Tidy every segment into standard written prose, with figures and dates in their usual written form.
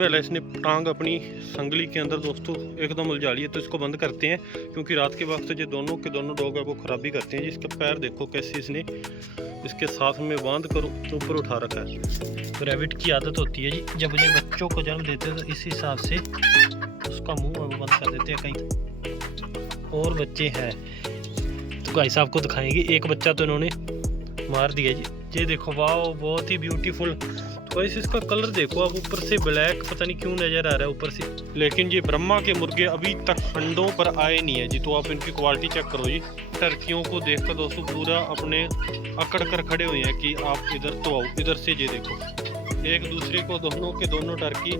पहले इसने टांग अपनी संगली के अंदर दोस्तों एकदम उलझा ली है, तो इसको बंद करते हैं क्योंकि रात के वक्त ये दोनों के दोनों डॉग है वो खराबी करते हैं। जिसका पैर देखो कैसे इसने इसके साथ में बांध कर ऊपर उठा रखा है। तो रैबिट की आदत होती है जी, जब ये बच्चों को जन्म देते हैं तो इस हिसाब से उसका मुंह है वो बंद कर देते हैं। कहीं और बच्चे हैं तो भाई साहब को दिखाएंगे। एक बच्चा तो इन्होंने मार दिया जी, ये देखो वाह बहुत ही ब्यूटीफुल। तो इस इसका कलर देखो आप, ऊपर से ब्लैक पता नहीं क्यों नज़र आ रहा है ऊपर से। लेकिन ये ब्रह्मा के मुर्गे अभी तक अंडों पर आए नहीं है जी, तो आप इनकी क्वालिटी चेक करो जी। टर्कियों को देखकर दोस्तों पूरा अपने अकड़ कर खड़े हुए हैं कि आप इधर तो आओ। इधर से ये देखो एक दूसरे को दोनों के दोनों टर्की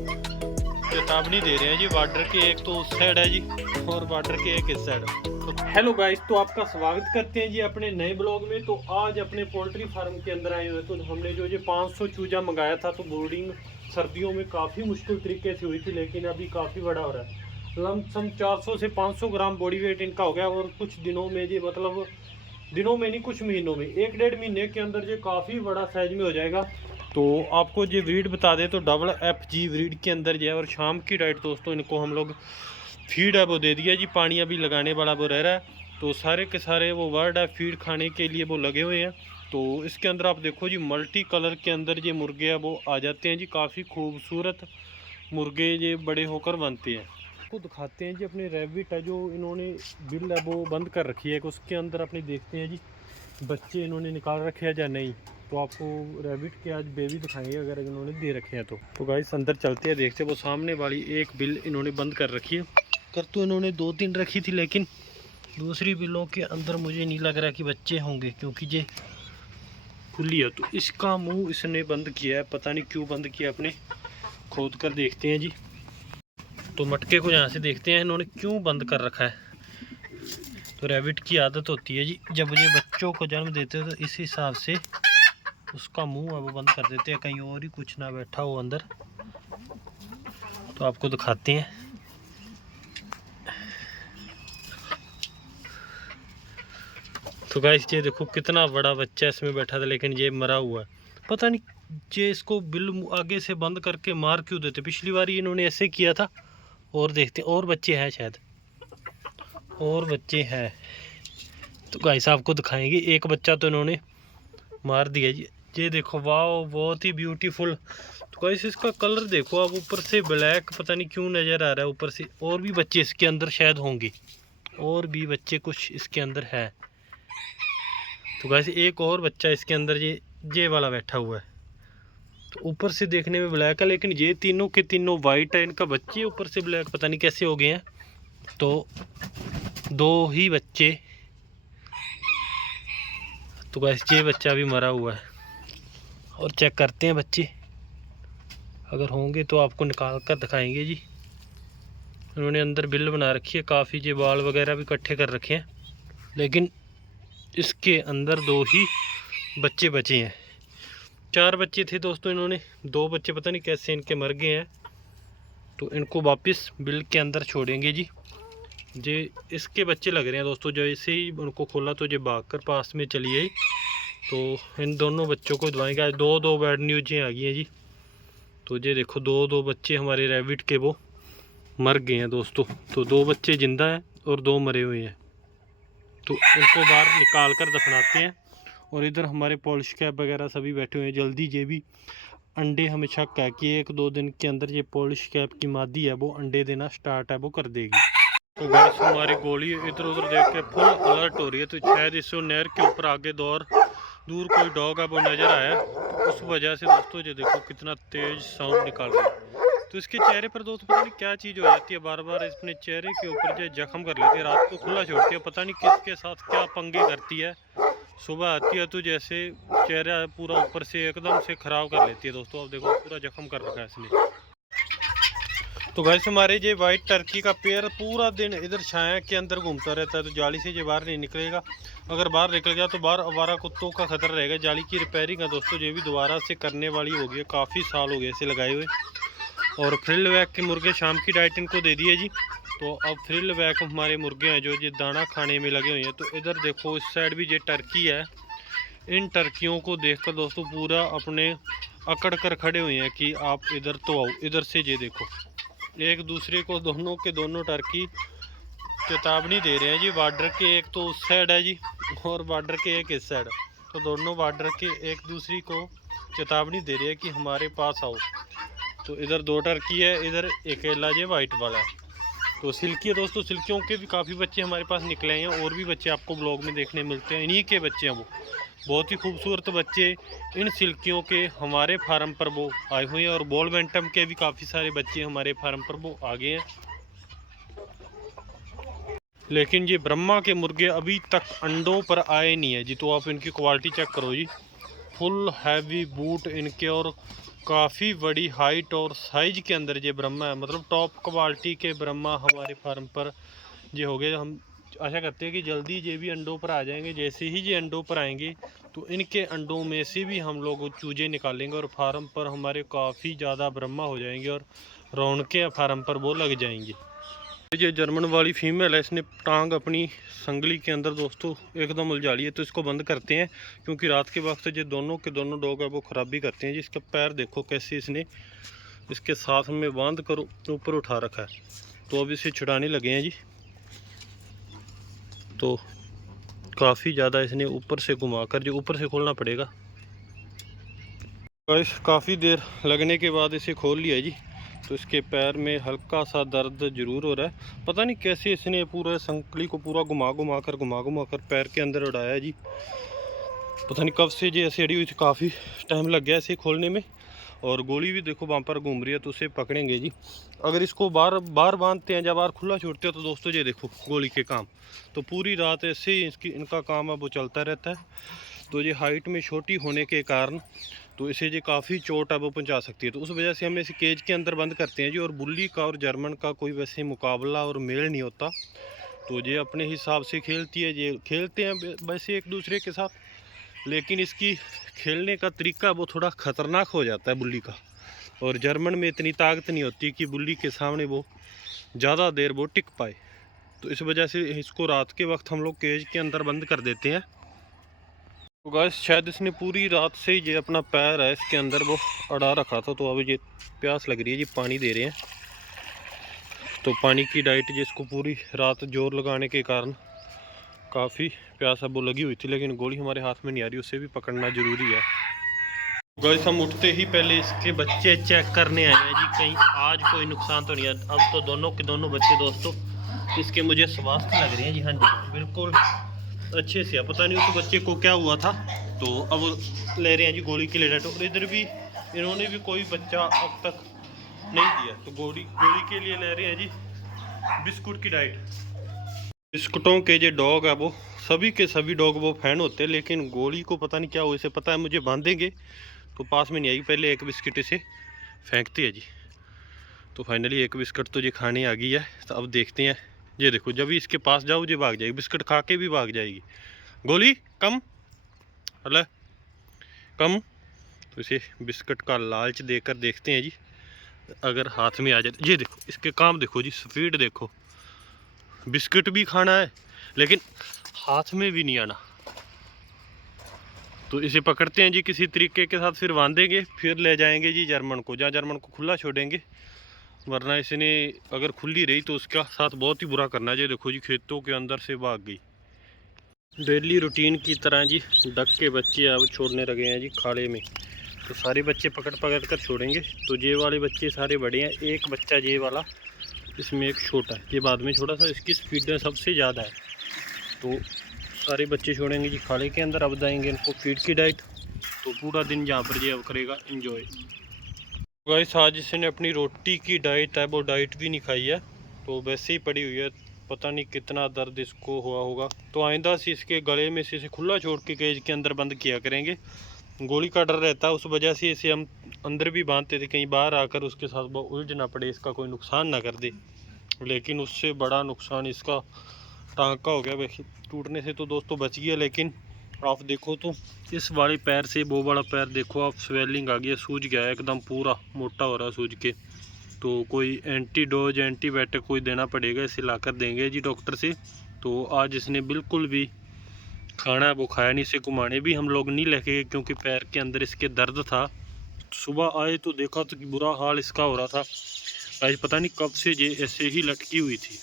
चेतावनी दे रहे हैं जी। बॉर्डर के एक तो उस साइड है जी और बॉर्डर के एक इस साइड। तो हेलो गाइस, तो आपका स्वागत करते हैं जी अपने नए ब्लॉग में। तो आज अपने पोल्ट्री फार्म के अंदर आए हुए। तो हमने जो 500 चूजा मंगाया था, तो बोर्डिंग सर्दियों में काफ़ी मुश्किल तरीके से हुई थी, लेकिन अभी काफ़ी बड़ा हो रहा है। लमसम 400 से 500 ग्राम बॉडी वेट इनका हो गया। और कुछ दिनों में जी, मतलब दिनों में नहीं कुछ महीनों में, 1-1.5 महीने के अंदर ये काफ़ी बड़ा साइज में हो जाएगा। तो आपको ये ब्रीड बता दें तो FG ब्रीड के अंदर जो है। और शाम की डाइट दोस्तों इनको हम लोग फीड है वो दे दिया जी, पानी अभी लगाने वाला वो रह रहा है। तो सारे के सारे वो वर्ड है फीड खाने के लिए वो लगे हुए हैं। तो इसके अंदर आप देखो जी मल्टी कलर के अंदर ये मुर्गे है वो आ जाते हैं जी। काफ़ी खूबसूरत मुर्गे ये बड़े होकर बनते हैं। आपको दिखाते हैं जी अपने रैबिट है जो इन्होंने बिल है वो बंद कर रखी है। उसके अंदर अपने देखते हैं जी बच्चे इन्होंने निकाल रखे हैं या नहीं। तो आपको रैबिट के आज बेबी दिखाएंगे अगर इन्होंने दे रखे हैं तो गाइस अंदर चलते हैं, देखते हैं। वो सामने वाली एक बिल इन्होंने बंद कर रखी है। कर तो इन्होंने 2-3 रखी थी, लेकिन दूसरी बिलों के अंदर मुझे नहीं लग रहा कि बच्चे होंगे क्योंकि ये खुली है। तो इसका मुंह इसने बंद किया है, पता नहीं क्यों बंद किया। अपने खोद कर देखते हैं जी। तो मटके को यहाँ से देखते हैं इन्होंने क्यों बंद कर रखा है। तो रैबिट की आदत होती है जी, जब ये बच्चों को जन्म देते हैं तो इस हिसाब से उसका मुंह है वो बंद कर देते हैं, कहीं और ही कुछ ना बैठा हो अंदर। तो आपको दिखाते हैं। तो गाइस ये देखो कितना बड़ा बच्चा इसमें बैठा था, लेकिन ये मरा हुआ है। पता नहीं ये इसको बिल आगे से बंद करके मार क्यों देते। पिछली बार इन्होंने ऐसे किया था। और देखते और बच्चे हैं, शायद और बच्चे हैं। तो गाइस आपको दिखाएंगे। एक बच्चा तो इन्होंने मार दिया जी, ये देखो वाह बहुत ही ब्यूटीफुल। तो गाइस इसका कलर देखो आप, ऊपर से ब्लैक पता नहीं क्यों नज़र आ रहा है ऊपर से। और भी बच्चे इसके अंदर शायद होंगे, और भी बच्चे कुछ इसके अंदर है। तो गाइस एक और बच्चा इसके अंदर ये वाला बैठा हुआ है। तो ऊपर से देखने में ब्लैक है, लेकिन ये तीनों के तीनों वाइट है। इनका बच्चे ऊपर से ब्लैक पता नहीं कैसे हो गए हैं। तो 2 ही बच्चे। तो गाइस ये बच्चा भी मरा हुआ है। और चेक करते हैं बच्चे, अगर होंगे तो आपको निकाल कर दिखाएंगे जी। उन्होंने अंदर बिल बना रखी है, काफ़ी ये बाल वगैरह भी इकट्ठे कर रखे हैं, लेकिन इसके अंदर 2 ही बच्चे बचे हैं। 4 बच्चे थे दोस्तों, इन्होंने 2 बच्चे पता नहीं कैसे इनके मर गए हैं। तो इनको वापस बिल के अंदर छोड़ेंगे जी। ये इसके बच्चे लग रहे हैं दोस्तों। जैसे ही उनको खोला तो ये भाग कर पास में चली आई। तो इन दोनों बच्चों को दवाएंगे। आज 2 बैड न्यूज़ें आ गई हैं जी। तो ये देखो 2 बच्चे हमारे रैबिट के वो मर गए हैं दोस्तों। तो 2 बच्चे जिंदा हैं और 2 मरे हुए हैं। तो इनको बाहर निकाल कर दफनाते हैं। और इधर हमारे पॉलिश कैप वगैरह सभी बैठे हुए हैं। जल्दी ये भी अंडे, हमें शक है कि 1-2 दिन के अंदर ये पॉलिश कैप की मादी है वो अंडे देना स्टार्ट है वो कर देगी। तो गाइस हमारी गोली इधर उधर देख के फुल अलर्ट हो रही है। तो शायद इससे नहर के ऊपर आगे दूर कोई डॉग है वो नज़र आया। तो उस वजह से दोस्तों ये देखो कितना तेज साउंड निकाल रहा है। तो इसके चेहरे पर दोस्तों पता नहीं क्या चीज़ हो जाती है, बार बार अपने चेहरे के ऊपर जो जख्म कर लेती है। रात को खुला छोड़ती है, पता नहीं किसके साथ क्या पंगे करती है। सुबह आती है तो जैसे चेहरा पूरा ऊपर से एकदम से ख़राब कर लेती है दोस्तों। अब देखो पूरा जख्म कर रखा है इसने। तो गाइस हमारे ये वाइट टर्की का पेयर पूरा दिन इधर छाया के अंदर घूमता रहता है। तो जाली से ये बाहर नहीं निकलेगा। अगर बाहर निकल गया तो बाहर आवारा कुत्तों का खतरा रहेगा। जाली की रिपेयरिंग है दोस्तों, ये भी दोबारा से करने वाली होगी। काफ़ी साल हो गए इसे लगाए हुए। और फ्रिल वैक के मुर्गे शाम की डाइट इनको दे दी है जी। तो अब फ्रिल वैक हमारे मुर्गे हैं जो ये दाना खाने में लगे हुए हैं। तो इधर देखो इस साइड भी ये टर्की है। इन टर्कियों को देखकर दोस्तों पूरा अपने अकड़ कर खड़े हुए हैं कि आप इधर तो आओ। इधर से ये देखो, एक दूसरे को दोनों के दोनों टर्की चेतावनी दे रहे हैं जी। बॉर्डर के एक तो उस साइड है जी और बॉर्डर के एक इस साइड, तो दोनों बॉर्डर के एक दूसरे को चेतावनी दे रहे हैं कि हमारे पास आओ। तो इधर 2 टर्की है, इधर अकेला ये वाइट वाला है। तो सिल्की है दोस्तों, सिल्कियों के भी काफ़ी बच्चे हमारे पास निकले हैं और भी बच्चे आपको ब्लॉग में देखने मिलते हैं। इन्हीं के बच्चे हैं वो, बहुत ही खूबसूरत बच्चे इन सिल्कियों के हमारे फार्म पर वो आए हुए हैं। और बॉल बैंटम के भी काफ़ी सारे बच्चे हमारे फार्म पर वो आ गए हैं। लेकिन ये ब्रह्मा के मुर्गे अभी तक अंडों पर आए नहीं है जी। तो आप इनकी क्वालिटी चेक करो जी, फुल हैवी बूट इनके और काफ़ी बड़ी हाइट और साइज के अंदर ये ब्रह्मा है। मतलब टॉप क्वालिटी के ब्रह्मा हमारे फार्म पर ये हो गए। हम आशा करते हैं कि जल्दी ये भी अंडों पर आ जाएंगे। जैसे ही ये अंडों पर आएंगे तो इनके अंडों में से भी हम लोग चूजे निकालेंगे और फार्म पर हमारे काफ़ी ज़्यादा ब्रह्मा हो जाएंगे और रौनकें फार्म पर वो लग जाएंगी। ये जर्मन वाली फीमेल है, इसने टांग अपनी संगली के अंदर दोस्तों एकदम उलझा ली है। तो इसको बंद करते हैं क्योंकि रात के वक्त ये दोनों के दोनों डॉग है वो खराबी करते हैं जी। इसका पैर देखो कैसे इसने इसके साथ में बांध कर ऊपर उठा रखा है। तो अब इसे छुड़ाने लगे हैं जी। तो काफ़ी ज़्यादा इसने ऊपर से घुमाकर जो ऊपर से खोलना पड़ेगा। गाइस काफ़ी देर लगने के बाद इसे खोल लिया जी। तो इसके पैर में हल्का सा दर्द जरूर हो रहा है। पता नहीं कैसे इसने पूरा संकली को पूरा घुमा घुमा कर पैर के अंदर उड़ाया जी। पता नहीं कब से ये ऐसे अड़ी हुई थी, काफ़ी टाइम लग गया इसे खोलने में। और गोली भी देखो वहाँ पर घूम रही है, तो उसे पकड़ेंगे जी। अगर इसको बार बार बांधते हैं या बार खुला छोड़ते हैं तो दोस्तों ये देखो गोली के काम, तो पूरी रात ऐसे ही इनका काम अब वो चलता रहता है। तो ये हाइट में छोटी होने के कारण तो इसे ये काफ़ी चोट अब पहुंचा सकती है। तो उस वजह से हम इसे केज के अंदर बंद करते हैं जी। और बुल्ली का और जर्मन का कोई वैसे मुकाबला और मेल नहीं होता। तो ये अपने हिसाब से खेलती है, ये खेलते हैं वैसे एक दूसरे के साथ, लेकिन इसकी खेलने का तरीका वो थोड़ा ख़तरनाक हो जाता है बुल्ली का। और जर्मन में इतनी ताकत नहीं होती कि बुल्ली के सामने वो ज़्यादा देर वो टिक पाए। तो इस वजह से इसको रात के वक्त हम लोग केज के अंदर बंद कर देते हैं। तो गाइस शायद इसने पूरी रात से ये अपना पैर है इसके अंदर वो अड़ा रखा था। तो अब ये प्यास लग रही है जी, पानी दे रहे हैं। तो पानी की डाइट जिसको पूरी रात जोर लगाने के कारण काफ़ी प्यास अब वो लगी हुई थी, लेकिन गोली हमारे हाथ में नहीं आ रही, उसे भी पकड़ना ज़रूरी है। गाइस हम उठते ही पहले इसके बच्चे चेक करने आए हैं जी, कहीं आज कोई नुकसान तो नहीं है। अब तो दोनों के दोनों बच्चे दोस्तों इसके मुझे स्वस्थ लग रहे हैं जी। हाँ जी बिल्कुल अच्छे से। पता नहीं उस बच्चे को क्या हुआ था। तो अब ले रहे हैं जी गोली के लिए डाइट। और इधर भी इन्होंने भी कोई बच्चा अब तक नहीं दिया, तो गोली के लिए ले रहे हैं जी बिस्कुट की डाइट। बिस्कुटों के जो डॉग है वो सभी के सभी डॉग वो फैन होते हैं, लेकिन गोली को पता नहीं क्या हुआ। इसे पता है मुझे बांधेंगे तो पास में नहीं आएगी, पहले एक बिस्किट इसे फेंकती है जी। तो फाइनली एक बिस्किट तो ये खाने आ गई है। तो अब देखते हैं, ये देखो जब भी इसके पास जाओ ये भाग जाएगी, बिस्किट खा के भी भाग जाएगी। गोली कम अल्लाह कम। तो इसे बिस्किट का लालच देकर देखते हैं जी, अगर हाथ में आ जाए। ये देखो इसके काम देखो जी, स्पीड देखो। बिस्किट भी खाना है लेकिन हाथ में भी नहीं आना। तो इसे पकड़ते हैं जी किसी तरीके के साथ, फिर बांधेंगे, फिर ले जाएंगे जी जर्मन को, जहाँ जर्मन को खुला छोड़ेंगे। वरना इसने अगर खुली रही तो उसका साथ बहुत ही बुरा करना है। ये देखो जी खेतों के अंदर से भाग गई। डेली रूटीन की तरह जी डक के बच्चे अब छोड़ने लगे हैं जी खाड़े में। तो सारे बच्चे पकड़ पकड़ कर छोड़ेंगे। तो ये वाले बच्चे सारे बड़े हैं, एक बच्चा ये वाला, इसमें एक छोटा है, ये बाद में छोटा सा, इसकी स्पीड सबसे ज़्यादा है। तो सारे बच्चे छोड़ेंगे जी खाड़े के अंदर। अब देंगे इनको फीड की डाइट। तो पूरा दिन यहाँ पर ये अब करेगा इंजॉय। गाइस आज इसने अपनी रोटी की डाइट है वो डाइट भी नहीं खाई है, तो वैसे ही पड़ी हुई है। पता नहीं कितना दर्द इसको हुआ होगा। तो आइंदा से इसके गले में से इसे खुला छोड़ के केज के अंदर बंद किया करेंगे। गोली का डर रहता है, उस वजह से इसे हम अंदर भी बांधते थे, कहीं बाहर आकर उसके साथ वो उलझ ना पड़े, इसका कोई नुकसान ना कर दे। लेकिन उससे बड़ा नुकसान इसका टांग का हो गया। वैसे टूटने से तो दोस्तों बच गया, लेकिन आप देखो तो इस वाले पैर से वो बड़ा पैर देखो आप, स्वेलिंग आ गई है, सूज गया है एकदम, पूरा मोटा हो रहा है सूज के। तो कोई एंटीडोज एंटीबायोटिक कोई देना पड़ेगा, इसे लाकर देंगे जी डॉक्टर से। तो आज इसने बिल्कुल भी खाना वो खाया नहीं, इसे घुमाने भी हम लोग नहीं लेके गए क्योंकि पैर के अंदर इसके दर्द था। सुबह आए तो देखा तो कि बुरा हाल इसका हो रहा था। गाइस पता नहीं कब से ये ऐसे ही लटकी हुई थी।